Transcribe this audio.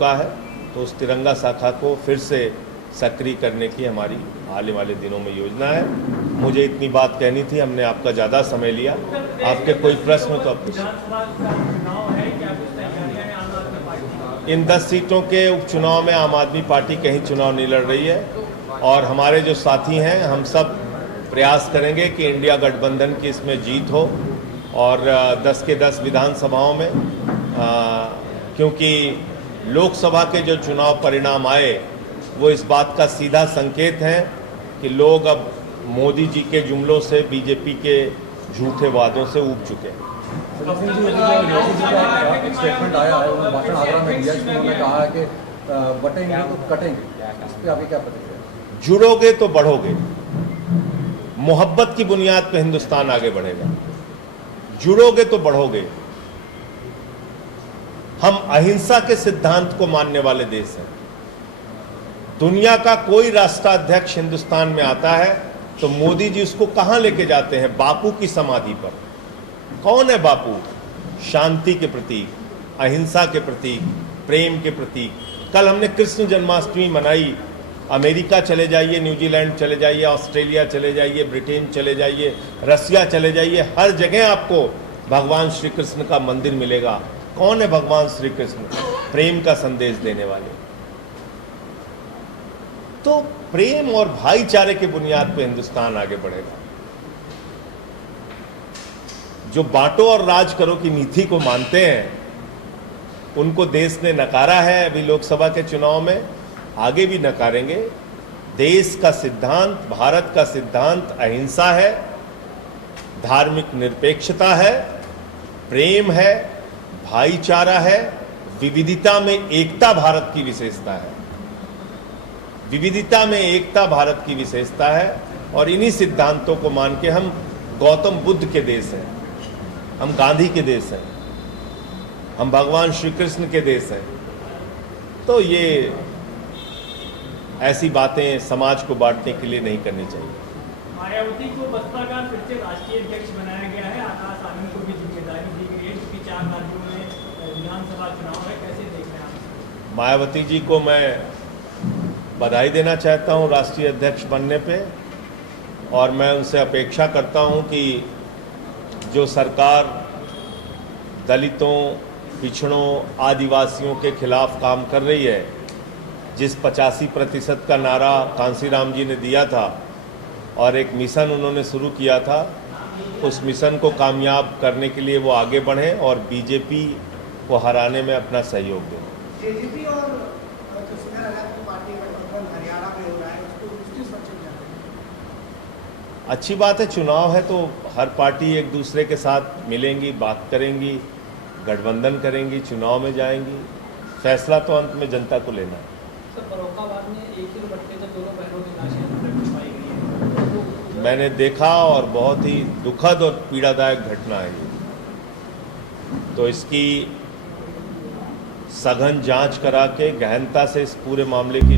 का है, तो उस तिरंगा शाखा को फिर से सक्रिय करने की हमारी आने वाले दिनों में योजना है। मुझे इतनी बात कहनी थी, हमने आपका ज़्यादा समय लिया। आपके कोई प्रश्न तो आप इन 10 सीटों के उपचुनाव में आम आदमी पार्टी कहीं चुनाव नहीं लड़ रही है, और हमारे जो साथी हैं हम सब प्रयास करेंगे कि इंडिया गठबंधन की इसमें जीत हो, और 10 के 10 विधानसभाओं में, क्योंकि लोकसभा के जो चुनाव परिणाम आए वो इस बात का सीधा संकेत है कि लोग अब मोदी जी के जुमलों से, बीजेपी के झूठे वादों से ऊब चुके हैं। एक स्टेटमेंट आया है, उन्होंने भाषण आगरा में दिया, जिसमें उन्होंने कहा है कि बटेंगे तो कटेंगे। इस पर आपकी क्या प्रतिक्रिया? जुड़ोगे तो बढ़ोगे, मोहब्बत की बुनियाद पर हिंदुस्तान आगे बढ़ेगा। जुड़ोगे तो बढ़ोगे। हम अहिंसा के सिद्धांत को मानने वाले देश हैं। दुनिया का कोई राष्ट्राध्यक्ष हिंदुस्तान में आता है तो मोदी जी उसको कहां लेके जाते हैं? बापू की समाधि पर। कौन है बापू? शांति के प्रतीक, अहिंसा के प्रतीक, प्रेम के प्रतीक। कल हमने कृष्ण जन्माष्टमी मनाई। अमेरिका चले जाइए, न्यूजीलैंड चले जाइए, ऑस्ट्रेलिया चले जाइए, ब्रिटेन चले जाइए, रसिया चले जाइए, हर जगह आपको भगवान श्री कृष्ण का मंदिर मिलेगा। कौन है भगवान श्री कृष्ण? प्रेम का संदेश देने वाले। तो प्रेम और भाईचारे के बुनियाद पर हिंदुस्तान आगे बढ़ेगा। जो बांटो और राज करो की नीति को मानते हैं उनको देश ने नकारा है। अभी लोकसभा के चुनाव में आगे भी नकारेंगे। देश का सिद्धांत, भारत का सिद्धांत अहिंसा है, धार्मिक निरपेक्षता है, प्रेम है, भाईचारा है, विविधता में एकता भारत की विशेषता है। विविधता में एकता भारत की विशेषता है, और इन्हीं सिद्धांतों को मान के हम गौतम बुद्ध के देश हैं, हम गांधी के देश हैं, हम भगवान श्री कृष्ण के देश हैं। तो ये ऐसी बातें समाज को बांटने के लिए नहीं करनी चाहिए। मायावती को बसपा का फिर से राष्ट्रीय अध्यक्ष बनाया गया है। आकाश आनंद को भी जिम्मेदारी दी गई है, क्योंकि 4 राज्यों में विधानसभा चुनाव है। कैसे देख रहे हैं आप? मायावती जी को मैं बधाई देना चाहता हूं राष्ट्रीय अध्यक्ष बनने पे, और मैं उनसे अपेक्षा करता हूं कि जो सरकार दलितों, पिछड़ों, आदिवासियों के खिलाफ काम कर रही है, जिस 85% का नारा कांसीराम जी ने दिया था और एक मिशन उन्होंने शुरू किया था, उस मिशन को कामयाब करने के लिए वो आगे बढ़ें और बीजेपी को हराने में अपना सहयोग दें। जेजेपी और शिवसेना की पार्टी गठबंधन हरियाणा में हो रहा है, उसको किस पक्ष में जाना है? अच्छी बात है, चुनाव है तो हर पार्टी एक दूसरे के साथ मिलेंगी, बात करेंगी, गठबंधन करेंगी, चुनाव में जाएंगी। फैसला तो अंत में जनता को लेना है। फर्रुखाबाद में एक ही दुपट्टे से दोनों बहनों की लाशें पाई गई है। मैंने देखा, और बहुत ही दुखद और पीड़ादायक घटना है ये। तो इसकी सघन जांच करा के गहनता से इस पूरे मामले की